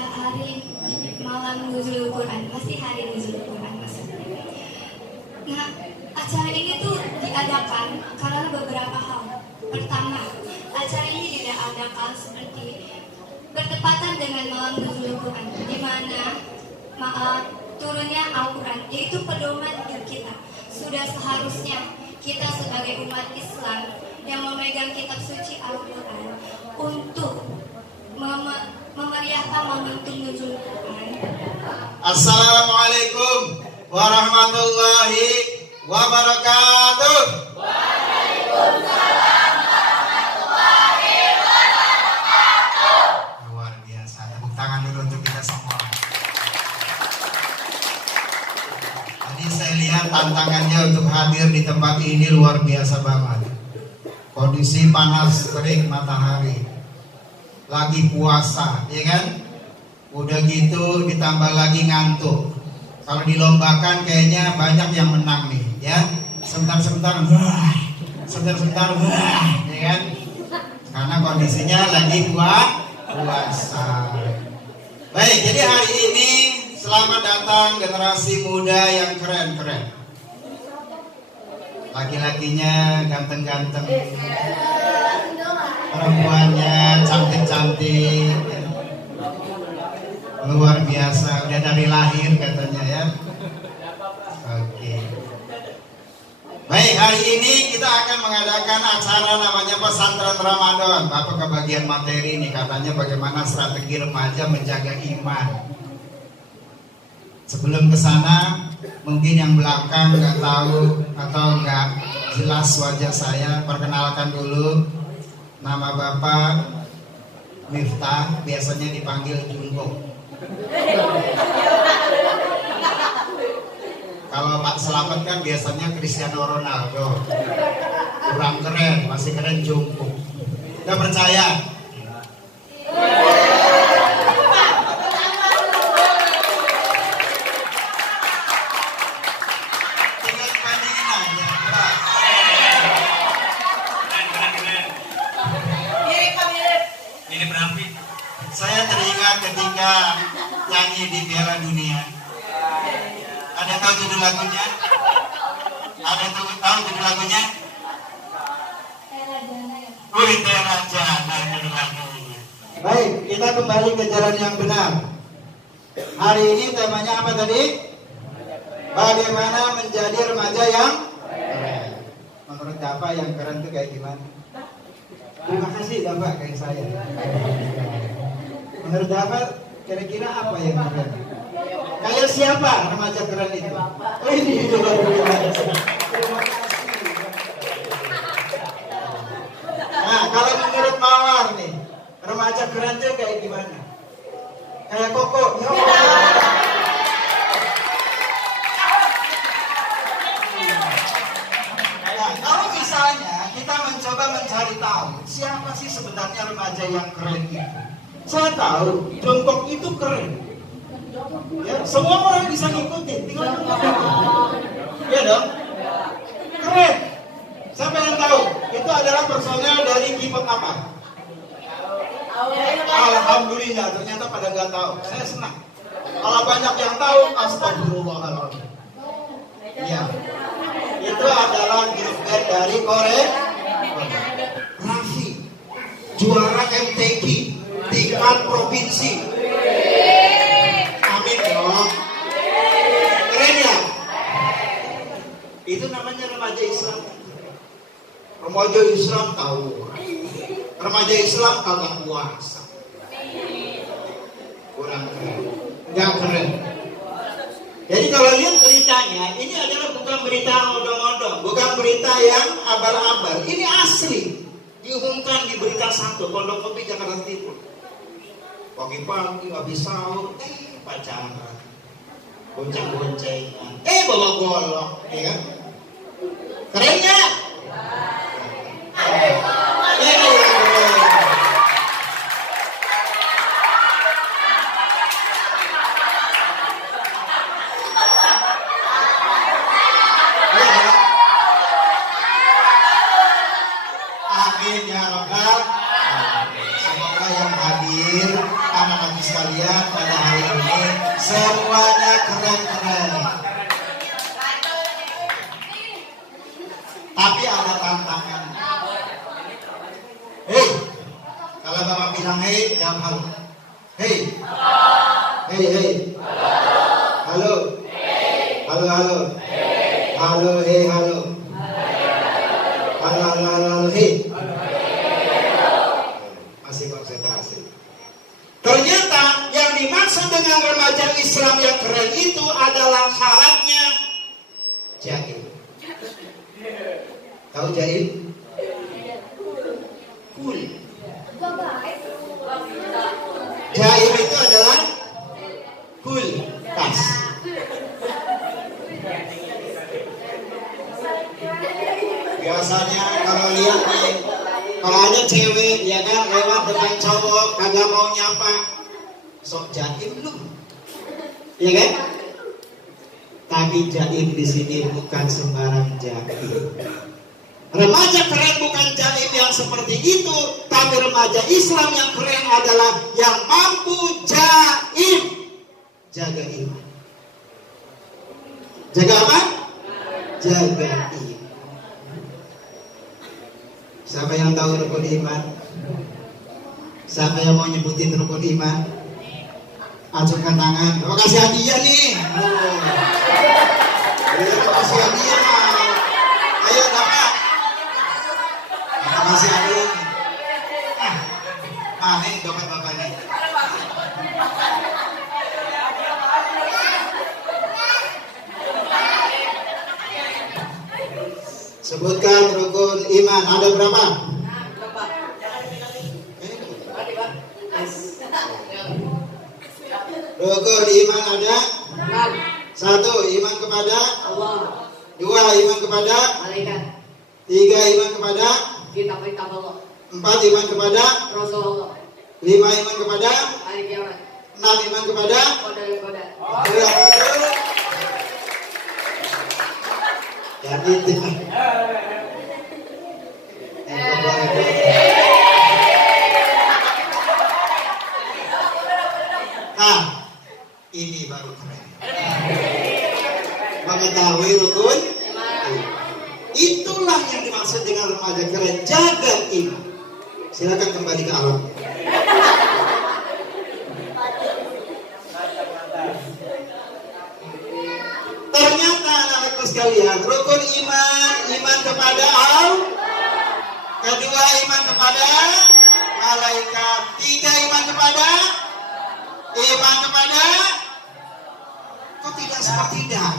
adalah hari malam Nuzulul Quran, pasti hari Nuzulul Quran maksudnya. Nah, acara ini tuh diadakan karena beberapa hal. Pertama, acara ini diadakan seperti bertepatan dengan malam Nuzulul Quran, di mana turunnya Al-Quran, yaitu pedoman hidup kita. Sudah seharusnya kita sebagai umat Islam yang memegang kitab suci Al-Quran untuk memeriahkan momentum Nuzulul Quran. Assalamualaikum warahmatullahi wabarakatuh. Waalaikumsalam warahmatullahi wabarakatuh. Luar biasa. Tepuk tangan dulu untuk kita semua. Tadi saya lihat tantangannya untuk hadir di tempat ini luar biasa banget. Kondisi panas terik matahari, lagi puasa, ya kan? Udah gitu ditambah lagi ngantuk. Kalau dilombakan kayaknya banyak yang menang nih, ya. Sebentar-sebentar, sebentar-sebentar, ya kan? Karena kondisinya lagi puasa. Baik, jadi hari ini selamat datang generasi muda yang keren-keren. Laki-lakinya ganteng-ganteng, perempuannya cantik-cantik, luar biasa, udah dari lahir katanya ya. Oke. Baik, hari ini kita akan mengadakan acara namanya pesantren Ramadan. Bapak kebagian materi nih, katanya bagaimana strategi remaja menjaga iman. Sebelum ke sana, mungkin yang belakang nggak tahu atau nggak jelas wajah saya, perkenalkan dulu. Nama Bapak Miftah, biasanya dipanggil Junko. Kalau Pak Selamat kan biasanya Cristiano Ronaldo. Kurang keren, masih keren Junko. Udah percaya? Saya teringat ketika nyanyi di Piala Dunia. Ada tahu judul lagunya? Ada tahu judul lagunya? Tera Jana judul lagunya. Baik, kita kembali ke jalan yang benar. Hari ini temanya apa tadi? Bagaimana menjadi remaja yang keren. Menurut Bapak yang keren itu kayak gimana? Terima kasih Bapak kayak saya. Menurut Bapak kira-kira apa yang keren? Kalian siapa remaja keren itu? Oh ini luar biasa. Terima kasih. Nah kalau menurut Mawar nih, remaja keren itu kayak gimana? Kayak Koko. Nah kalau misalnya kita mencoba mencari tahu siapa sih sebenarnya remaja yang keren itu? Saya tahu Jongkok itu keren. Ya, semua orang bisa ngikutin, tinggal ya dong. Keren. Siapa yang tahu? Itu adalah personel dari K-pop apa? Alhamdulillah, ternyata pada nggak tahu. Saya senang. Kalau banyak yang tahu, astagfirullahaladzim. Ya, itu adalah grup band dari Korea. Raffi, juara MTQ tingkat provinsi. Amin dong. Keren ya? Itu namanya remaja Islam. Remaja Islam tahu. Remaja Islam kagak puasa. Kurang keren. Gak keren. Jadi kalau lihat beritanya, ini adalah bukan berita odong-odong, bukan berita yang abal-abal. Ini asli. Diumumkan di berita satu, Pondok Kopi Jakarta Timur. Pagi-pagi habis sahur, pacaran, bonceng-boncengan, bawa golok, ya kan? Kerennya? Amin ya Rabbal. Semoga yang hadir anak-anak sekalian Semuanya keren-keren. Tapi ada tantangan. Hei, kalau Bapak bilang hei, jawab halo. Hei. Hei, hei. Halo. Halo, halo. Halo, hei, halo. Halo, halo, halo, halo, hei. Masih konsentrasi. Ternyata yang dimaksud dengan remaja Islam yang keren itu adalah syaratnya jahil. Tahu jahil? Cool. Jahil itu adalah cool, pas. Biasanya kalau lihat nih, kalau ada cewek ya kan lewat depan cowok kagak mau nyapa, sok jahil lu, ya kan? Tapi jahil di sini bukan sembarang jahil. Remaja keren bukan jahil yang seperti itu, tapi remaja Islam yang keren adalah yang mampu jahil, jaga iman. Jaga apa? Jaga iman. Siapa yang tahu rukun iman? Siapa yang mau nyebutin rukun iman? Acungkan tangan. Terima kasih hadiah nih. Terima kasih hadiah mau. Ayo dapat. Terima kasih hadiah nih. Nih dompet bapak nih. Sebutkan rukun iman ada berapa? Rukun iman ada? 1. Iman kepada Allah. 2. Iman kepada Malaikat. 3. Iman kepada Kitab-kitab Allah. 4. Iman kepada Rasulullah. 5. Iman kepada Hari kiamat. 6. Iman kepada Koda-koda. betul. Jadi nah, ini baru keren. Mengetahui rukun itulah yang dimaksud dengan remaja keren. Jaga iman. Silakan kembali ke alam. Ternyata anak-anakku sekalian, rukun iman, iman kepada Allah. Kedua, iman kepada malaikat. 3, iman kepada kok tidak seperti dah?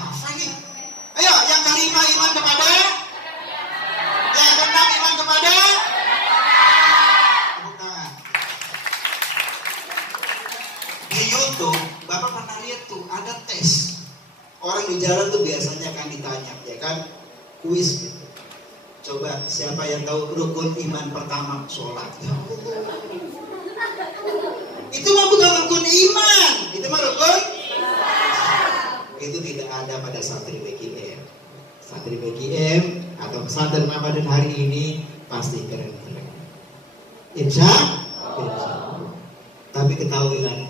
Ayo, yang kelima iman kepada, yang keenam iman kepada. Tepuk tangan. Di YouTube, Bapak pernah lihat tuh ada tes. Orang di jalan tuh biasanya akan ditanya, ya kan? Kuis. Coba siapa yang tahu rukun iman pertama? Sholat. Itu mah bukan rukun iman. Itu mah rukun. Itu tidak ada pada santri BKM. Santri BKM atau pesantren Ramadan hari ini pasti keren-keren. Insya Allah. Tapi ketahuilah,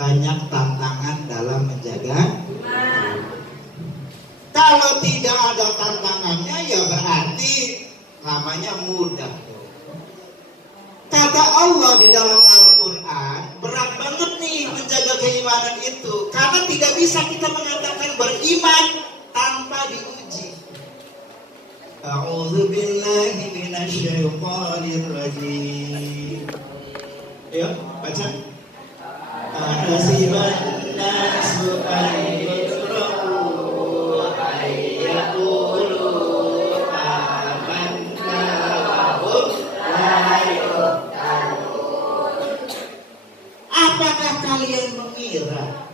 banyak tantangan dalam menjaga. Kalau tidak ada tantangannya ya berarti namanya mudah. Kata Allah di dalam Al-Quran, berat banget nih menjaga keimanan itu. Karena tidak bisa kita mengatakan beriman tanpa diuji. A'udzu billahi minasyaitonir rajim. Ya, baca. Ahasiban nasu ayyutraku ayyaqulu amanna wa hum la yuftanun. Apakah kalian mengira?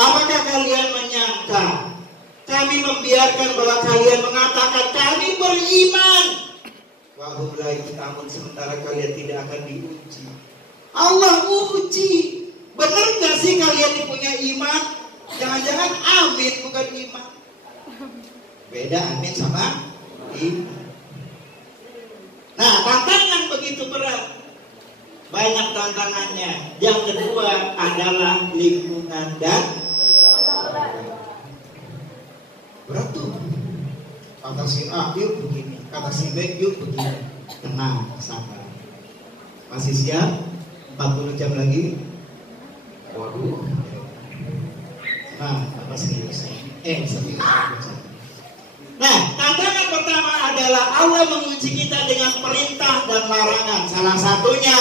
Apakah kalian menyangka kami membiarkan bahwa kalian mengatakan kami beriman wa hum la yuftanun, sementara kalian tidak akan diuji? Allah uji. Benar gak sih kalian ini punya iman? Jangan-jangan amin bukan iman. Beda amin sama iman. Nah, tantangan begitu berat. banyak tantangannya. Yang kedua adalah lingkungan dan berat tuh. Kata si A yuk begini, kata si B yuk begini. Tenang, sabar. Masih siap? 40 jam lagi. Waduh. Nah, apa serius? Serius. Nah, tantangan pertama adalah Allah menguji kita dengan perintah dan larangan. Salah satunya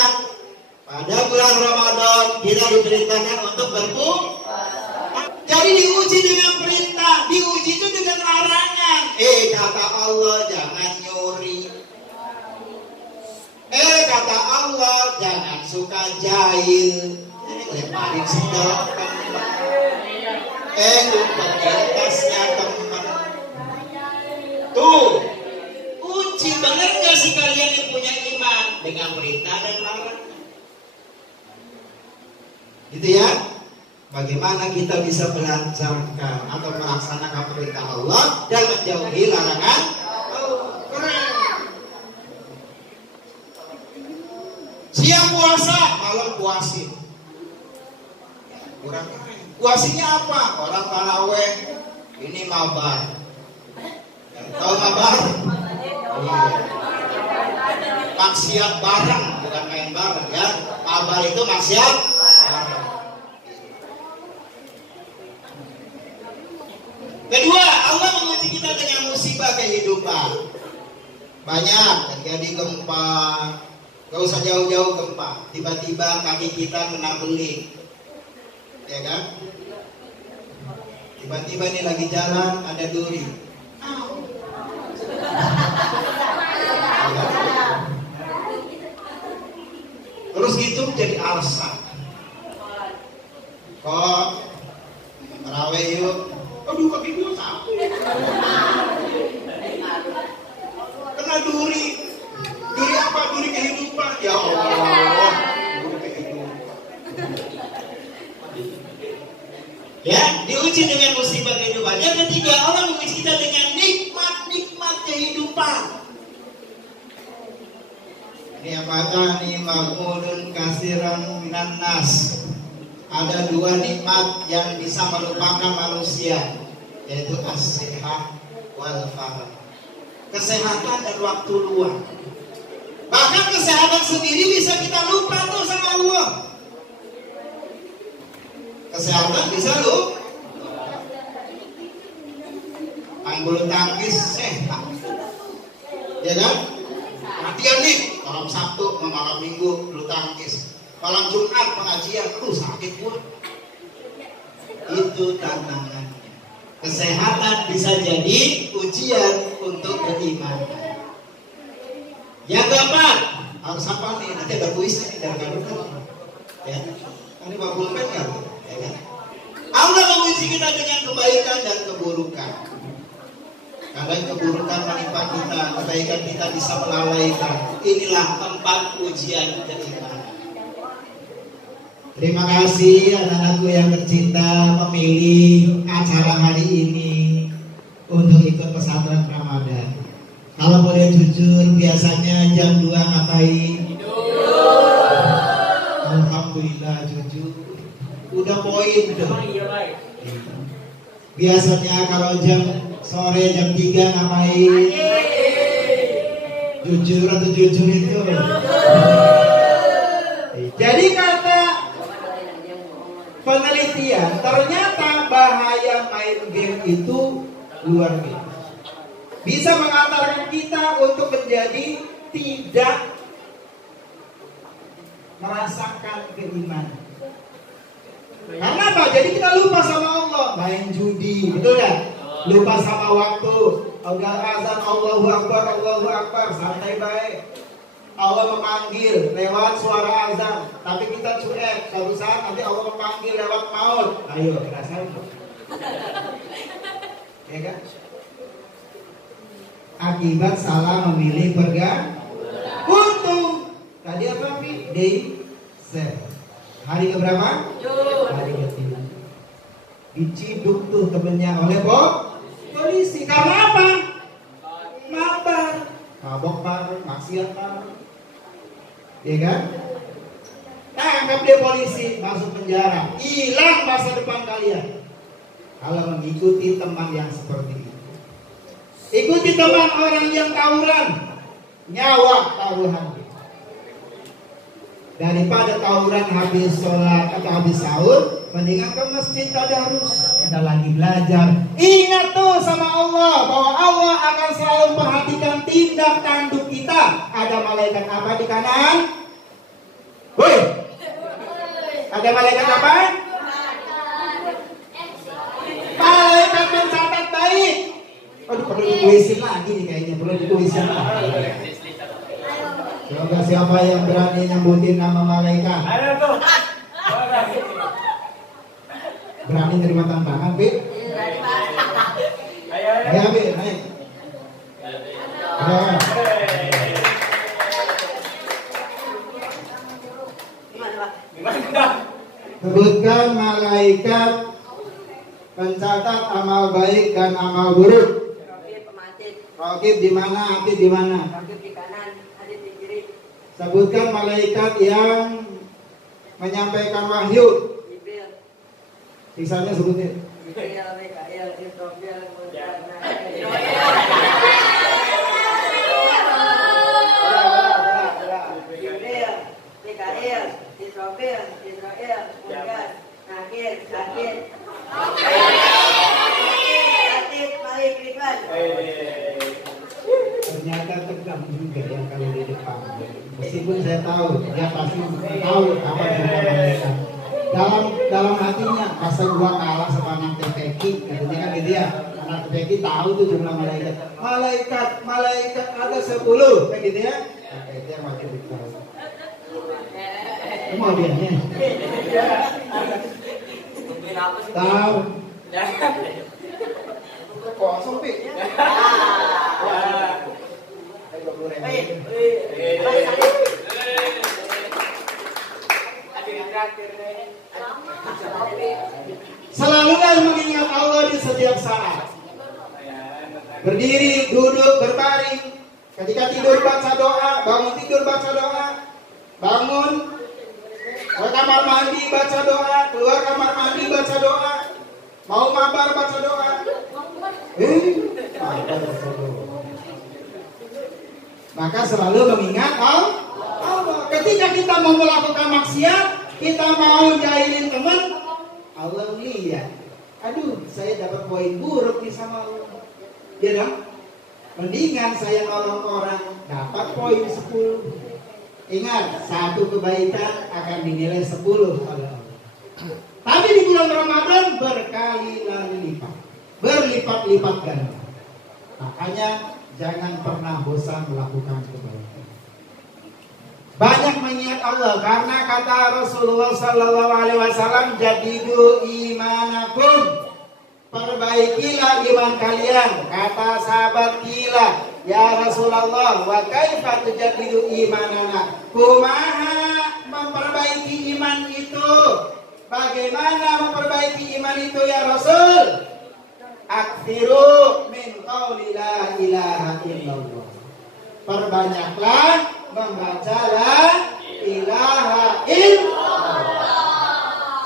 pada bulan Ramadan kita diperintahkan untuk berpuasa. Jadi diuji dengan perintah, diuji itu dengan larangan. Kata Allah jangan nyuri. Kata Allah jangan suka jahil. Lemparin sendal teman. Umpetin tasnya teman. Tuh, uji benar gak sih kalian yang punya iman dengan perintah dan larangan? Gitu ya. Bagaimana kita bisa melaksanakan atau melaksanakan perintah Allah dan menjauhi larangan Allah. Keren. Siang puasa, malam puasin. Kurang keren. Puasinya apa? Orang taraweh, ini mabar. Tahu mabar? Iya. Maksiat bareng, bukan main bareng ya. Mabar itu maksiat bareng. Kedua, Allah menguji kita dengan musibah kehidupan. Banyak terjadi gempa. Gak usah jauh-jauh gempa. Tiba-tiba kaki kita kena beling. Ya kan? Tiba-tiba ini lagi jalan ada duri. Terus gitu jadi alasan. Kok terawih yuk. Aduh kaki gua sakit. Kena duri. Duri apa? Duri kehidupan. Ya Allah. Duri kehidupan. Ya, diuji dengan musibah kehidupan. Yang ketiga, Allah menguji kita dengan nikmat-nikmat kehidupan. Ini apakah nih mahmudun kasiran minan nas. Ada dua nikmat yang bisa melupakan manusia, yaitu as-sihah wal farah. Kesehatan dan waktu luang. Bahkan kesehatan sendiri bisa kita lupa tuh sama Allah. Kesehatan bisa lu main bulu tangkis sehat, ya kan? Latihan nih malam Sabtu, malam Minggu bulu tangkis, malam Jumat pengajian, sakit gua. Itu tantangannya. Kesehatan bisa jadi ujian untuk keimanan. Yang keempat, harus apa nih? Nanti ada kuisnya nih dari Garut. Ya, ini Pak Pulpen kan? Allah menguji kita dengan kebaikan dan keburukan. Kadang keburukan menimpa kita, kebaikan kita bisa melalaikan. Inilah tempat ujian keimanan. Terima kasih anak-anakku yang tercinta memilih acara hari ini untuk ikut pesantren Ramadan. Kalau boleh jujur, biasanya jam 2 ngapain? Alhamdulillah jujur. Udah poin tuh. Biasanya kalau jam sore jam 3 ngapain? Jujur atau jujur itu? Jadi kata penelitian, ternyata bahaya main game itu luar biasa. Bisa mengantarkan kita untuk menjadi tidak merasakan keimanan. Karena apa? Jadi kita lupa sama Allah. Main judi, betul kan? Lupa sama waktu. Udah azan Allahu Akbar, santai baik. Allah memanggil lewat suara azan, tapi kita cuek. Suatu saat nanti Allah memanggil lewat maut. Ayo, rasain. Ya kan? Akibat salah memilih untung. Tadi apa Pi? Day 7. Hari keberapa? Hari ketiga. Diciduk tuh temennya oleh polisi. Karena apa? Mabar, mabok bareng, maksiat bareng. Ya kan? tangkap dia polisi, masuk penjara, hilang masa depan kalian. Kalau mengikuti teman yang seperti itu, ikuti teman orang yang tawuran, nyawa taruhan. Daripada tawuran habis sholat atau habis sahur, mendingan ke masjid tadarus, ada lagi belajar. Ingat tuh sama Allah bahwa Allah akan selalu perhatikan tindak tanduk kita. Ada malaikat apa di kanan? Woi, ada malaikat apa? Malaikat mencatat baik. Aduh, perlu ditulisin lagi nih kayaknya, perlu ditulisin lagi. Coba siapa yang berani nyebutin nama malaikat? Berani terima tantangan, Bi? Ayo, Bi, naik. Ayo. Sebutkan malaikat pencatat amal baik dan amal buruk. Raqib di mana? Atid di mana? Raqib di kanan, Atid di kiri. Sebutkan malaikat yang menyampaikan wahyu. Jibril. Sisanya sebutin. Jibril, Mikail, Israfil, Jibril, Mikail, Israfil, Israel, Mugas, Nakir, Atid. Atid, Malik, Ridwan. Ternyata tegang juga ya kalau di depan. Meskipun saya tahu dia pasti tahu apa jumlah malaikat. Dalam hatinya masa gua kalah sama anak TPQ, katanya kan gitu ya. Anak TPQ tahu tuh jumlah malaikat. Malaikat ada 10, kan gitu ya. Nah, itu yang wajib ditahu. Mau biarnya? Tahu. Kosong Pi. Selalulah mengingat Allah di setiap saat. Berdiri, duduk, berbaring. Ketika tidur baca doa, bangun tidur baca doa. Bangun, ke kamar mandi baca doa, keluar kamar mandi baca doa. Mau mabar baca doa. Maka selalu mengingat Allah. Ketika kita mau melakukan maksiat, kita mau jahilin teman, Allah lihat. Aduh, saya dapat poin buruk nih sama Allah. Ya dong? Mendingan saya nolong orang, dapat poin 10. Ingat, satu kebaikan akan dinilai 10 oleh Allah. Tapi di bulan Ramadan berkali-kali lipat, berlipat-lipat ganda. Makanya jangan pernah bosan melakukan kebaikan. Banyak mengingat Allah karena kata Rasulullah SAW, jadidu imanakum, perbaikilah iman kalian. Kata sahabat kila, ya Rasulullah, wa kaifa tujadidu imanana? Kumaha memperbaiki iman itu? Bagaimana memperbaiki iman itu ya Rasul? Aktsiru min qauli la ilaha illallah. Perbanyaklah membaca la ilaha illallah.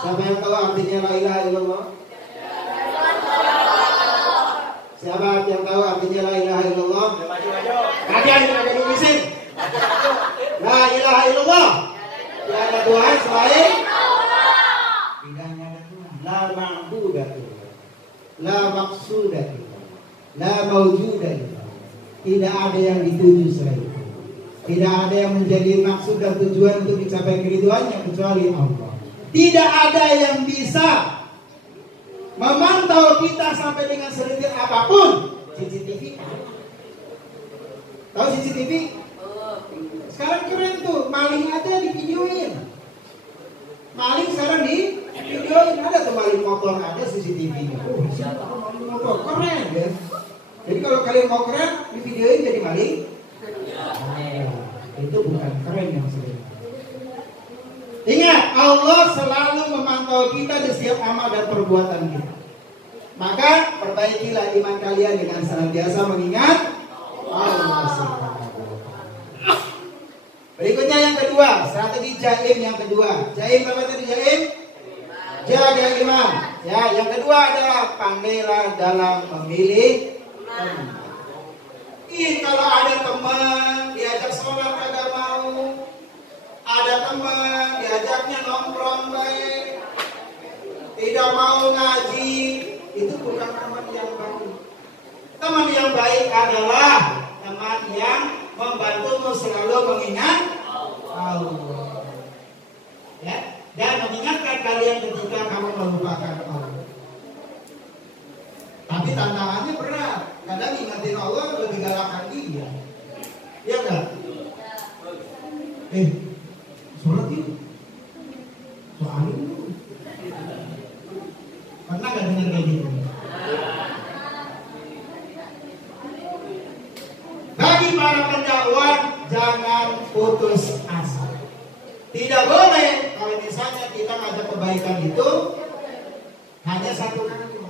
Siapa yang tahu artinya la ilaha illallah? Siapa yang tahu artinya la ilaha illallah? Kalian yang ada nulisin. La ilaha illallah. Tidak ada Tuhan selain la ma'budah, la maqsudah, la mawjudah. Tidak ada yang dituju selain itu. Tidak ada yang menjadi maksud dan tujuan untuk dicapai keriduannya kecuali Allah. Tidak ada yang bisa memantau kita sampai dengan sedetil apapun. CCTV. Tahu CCTV? Sekarang keren tuh, maling aja di videoin. Maling sekarang di videoin, ada tuh maling motor, ada CCTV-nya. Oh, siapa maling motor? Keren ya. Jadi kalau kalian mau keren, di videoin jadi maling. Itu bukan keren yang sebenarnya. Ingat, Allah selalu memantau kita di setiap amal dan perbuatan kita. Maka perbaikilah iman kalian dengan senantiasa mengingat Allah Subhanahu wa Ta'ala. Berikutnya yang kedua, strategi jaim yang kedua. Jaim apa tadi jaim? Jaga iman. Ya, yang kedua adalah pandailah dalam memilih teman. Kalau ada teman diajak sholat kagak mau, ada teman diajaknya nongkrong baik, tidak mau ngaji, itu bukan teman yang baik. Teman yang baik adalah teman yang membantumu selalu mengingat Allah. Ya, dan mengingatkan kalian ketika kamu melupakan Allah. Tapi tantangannya berat. Kadang ingatin Allah lebih galakan dia. Iya enggak? Sholat yuk. Soalnya dulu. Pernah gak dengar kayak gitu? Bagi para pendakwah, jangan putus asa. Tidak boleh kalau misalnya kita ngajak kebaikan itu hanya satu kali.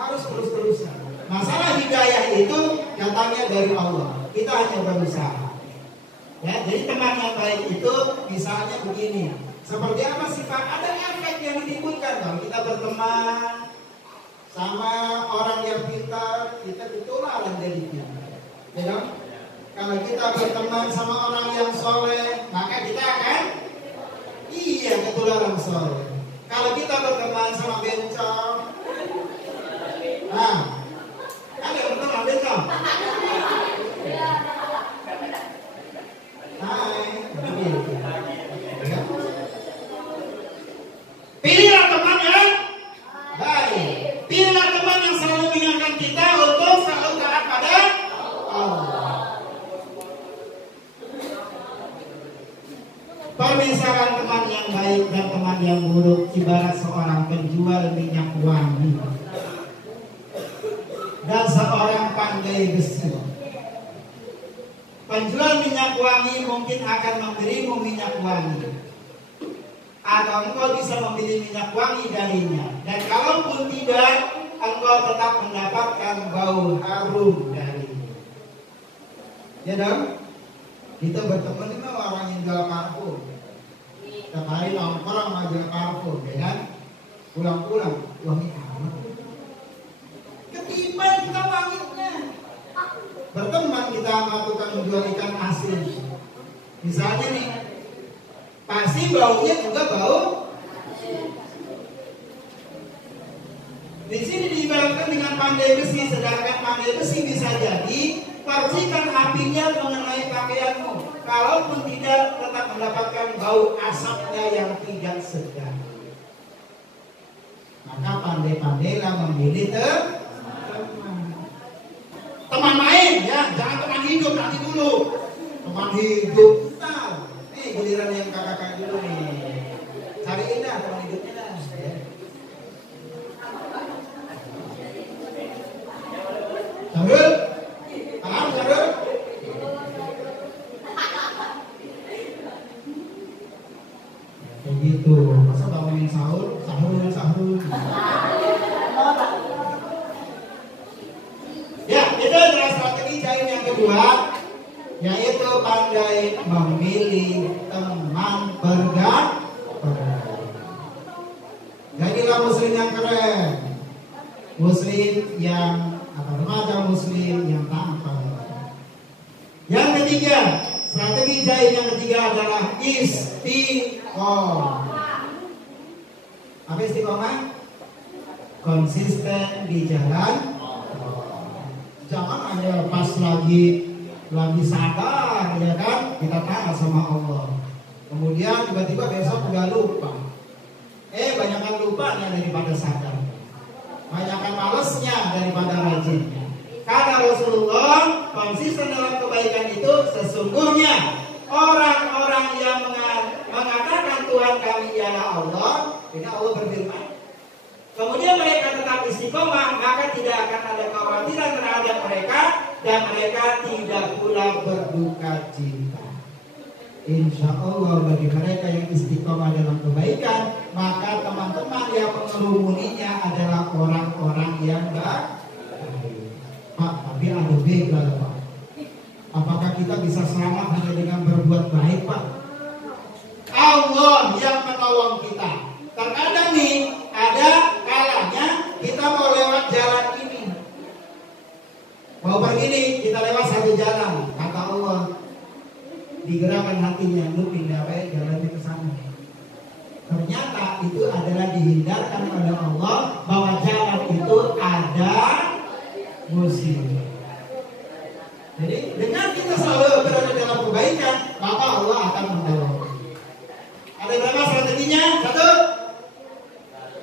Harus terus-terusan. Masalah hidayah itu datangnya dari Allah. Kita hanya berusaha. Ya, jadi teman yang baik itu misalnya begini. Seperti apa sifat? Ada efek yang ditimbulkan kalau kita berteman sama orang yang pintar, kita ketularan dari dia. Ya dong? Kalau kita berteman sama orang yang soleh, maka kita akan ketularan soleh. Kalau kita berteman sama bencong, ada yang berteman bencong. Pilihlah teman yang baik. Pilihlah teman yang selalu mengingatkan kita untuk selalu taat pada Allah. Permisalan teman yang baik dan teman yang buruk ibarat seorang penjual minyak wangi dan seorang pandai besi. Penjual minyak wangi mungkin akan memberimu minyak wangi, atau engkau bisa memilih minyak wangi darinya. Dan kalaupun tidak, engkau tetap mendapatkan bau harum darinya. Ya dong? Kita berteman dengan orang yang jual parfum. Setiap hari nongkrong aja parfum, ya kan? Pulang-pulang, wangi amat. Ketiban kita wanginya. Berteman kita sama tukang menjual ikan asin. Misalnya nih, pasti baunya juga bau. Di sini diibaratkan dengan pandai besi, sedangkan pandai besi bisa jadi percikan apinya mengenai pakaianmu. Kalaupun tidak, tetap mendapatkan bau asapnya yang tidak sedap. Maka pandai-pandailah memilih teman main, ya, jangan teman hidup nanti dulu. Teman hidup, nah, nih giliran yang kakak dulu nih. Cariin dah teman hidupnya dah. Ya. Sambil, sambil. Kayak gitu, masa bangunin sahur. Ya, itu adalah strategi jaim yang kedua, yaitu pandai memilih teman bergaul. Jadilah muslim yang keren, muslim yang remaja, muslim yang tampan. Yang ketiga, strategi jaim yang ketiga adalah istiqomah. Apa istiqomah? Konsisten di jalan. Jangan hanya pas lagi sadar, ya kan, kita taat sama Allah. Kemudian tiba-tiba besok udah lupa. Banyakan lupanya daripada sadar. Banyakan malesnya daripada rajinnya. Karena Rasulullah konsisten dalam kebaikan itu sesungguhnya orang-orang yang mengatakan Tuhan kami ialah Allah, ini Allah berfirman. Kemudian mereka tetap istiqomah, maka tidak akan ada kekhawatiran terhadap mereka dan mereka tidak pula berduka cita. Insya Allah bagi mereka yang istiqomah dalam kebaikan, maka teman-teman yang mengerumuninya adalah orang-orang yang baik. Pak, tapi ada begal, Pak. Apakah kita bisa selamat hanya dengan berbuat baik, Pak. Allah yang menolong kita. Terkadang nih ada kalanya kita mau lewat jalan ini, mau pergi nih, kita lewat satu jalan, kata Allah, digerakkan hatinya, lu pindah baik jalannya ke sana. Ternyata itu adalah dihindarkan oleh Allah bahwa jalan itu ada musuh. Jadi dengan kita selalu berada dalam kebaikan, maka Allah akan menolong. Ada berapa strateginya? Satu.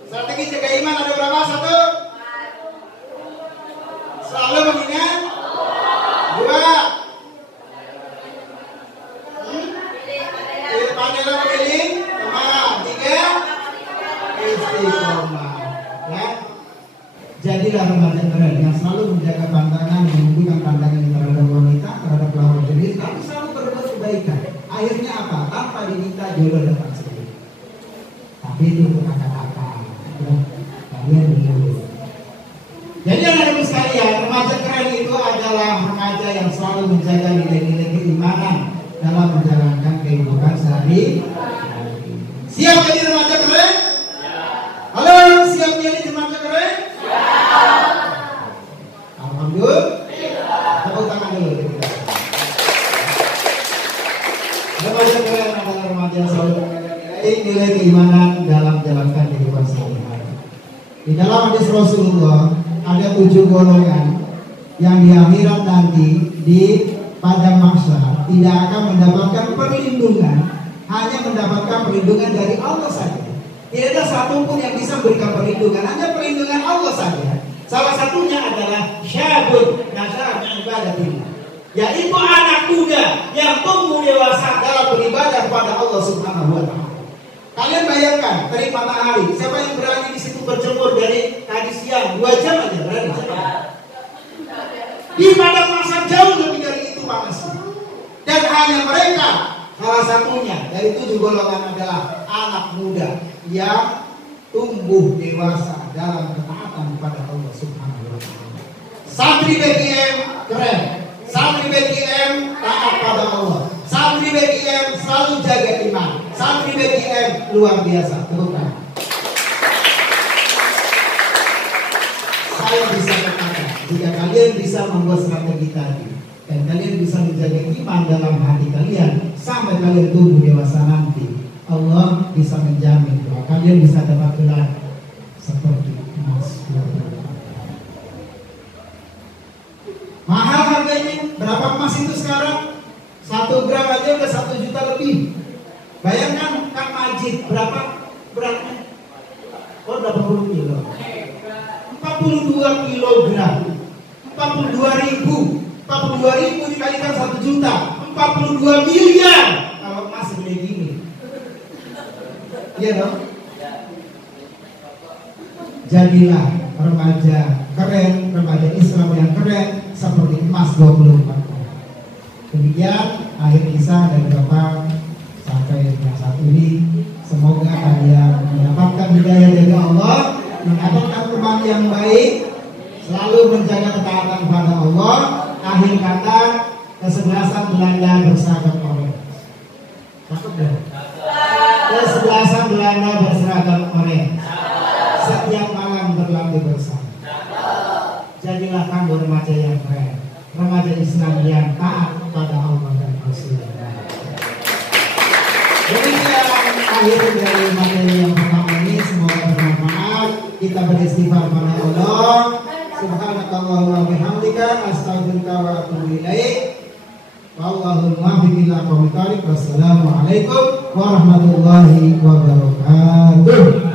Strategi jaga iman ada berapa? Satu. Selalu mengingat. Dua. Pandailah memilih. Teman. Tiga. Istiqomah. Ya. Jadilah remaja keren yang selalu menjaga pandangan, menunjukkan pandangan terhadap wanita, terhadap lawan jenis, tapi selalu berbuat kebaikan. Akhirnya apa? Tanpa diminta jodoh datang sendiri. Tapi itu kata-kata. Kalian dulu. Jadi anak-anak sekalian, remaja keren itu adalah remaja yang selalu menjaga nilai-nilai keimanan dalam menjalankan kehidupan sehari-hari. Siap jadi remaja keren? Halo, siap jadi remaja keren? Alhamdulillah. Tepuk tangan dulu. Remaja keren adalah remaja yang selalu menjaga nilai keimanan dalam menjalankan kehidupan sehari-hari. Di dalam hadis Rasulullah ada 7 golongan yang di akhirat nanti di padang mahsyar tidak akan mendapatkan perlindungan, hanya mendapatkan perlindungan dari Allah saja. Tidak ada satu pun yang bisa memberikan perlindungan, hanya perlindungan Allah saja. Salah satunya adalah syabun nasar ibadatillah, yaitu anak muda yang tumbuh dewasa dalam beribadah kepada Allah Subhanahu wa taala. Kalian bayangkan, terik matahari, siapa yang berani di situ berjemur dari tadi siang 2 jam aja berani? Di padang mahsyar jauh lebih dari itu panasnya. Dan hanya mereka, salah satunya dari 7 golongan adalah anak muda yang tumbuh dewasa dalam ketaatan kepada Allah Subhanahu wa taala. Santri BGM keren. Santri BGM taat pada Allah. Santri BGM selalu jaga iman. Santri BGM luar biasa. Tepuk tangan. Saya bisa katakan, jika kalian bisa membuat strategi tadi dan kalian bisa menjaga iman dalam hati kalian sampai kalian tumbuh dewasa nanti, Allah bisa menjamin bahwa kalian bisa dapat gelar seperti emas. Mahal harganya, berapa emas itu sekarang? 1 gram aja udah 1 juta lebih. Bayangkan Kang Majid berapa beratnya? Oh 80 kilo. 42 kilogram. 42.000 dikalikan 1 juta. 42 miliar. Kalau emas segede gini. Iya dong? Jadilah remaja keren, remaja Islam yang keren seperti emas 24. Demikian akhir kisah dari Bapak sampai saat ini. Semoga kalian mendapatkan hidayah dari Allah, mendapatkan teman yang baik, selalu menjaga ketaatan kepada Allah. Akhir kata, kesebelasan Belanda berseragam orange. Cakep deh. Kesebelasan Belanda berseragam orange. Setiap malam berlalu bersama. Jadilah kamu remaja yang keren, remaja Islam yang taat pada Allah dan Rasulullah. Demikian akhir dari materi yang pertama ini, semoga bermanfaat. Kita beristighfar kepada Allah. Subhanakallahumma bihamdika astaghfiruka wa atubu ilaik. Wallahumma billahi wa bihamdihi. Wassalamualaikum warahmatullahi wabarakatuh.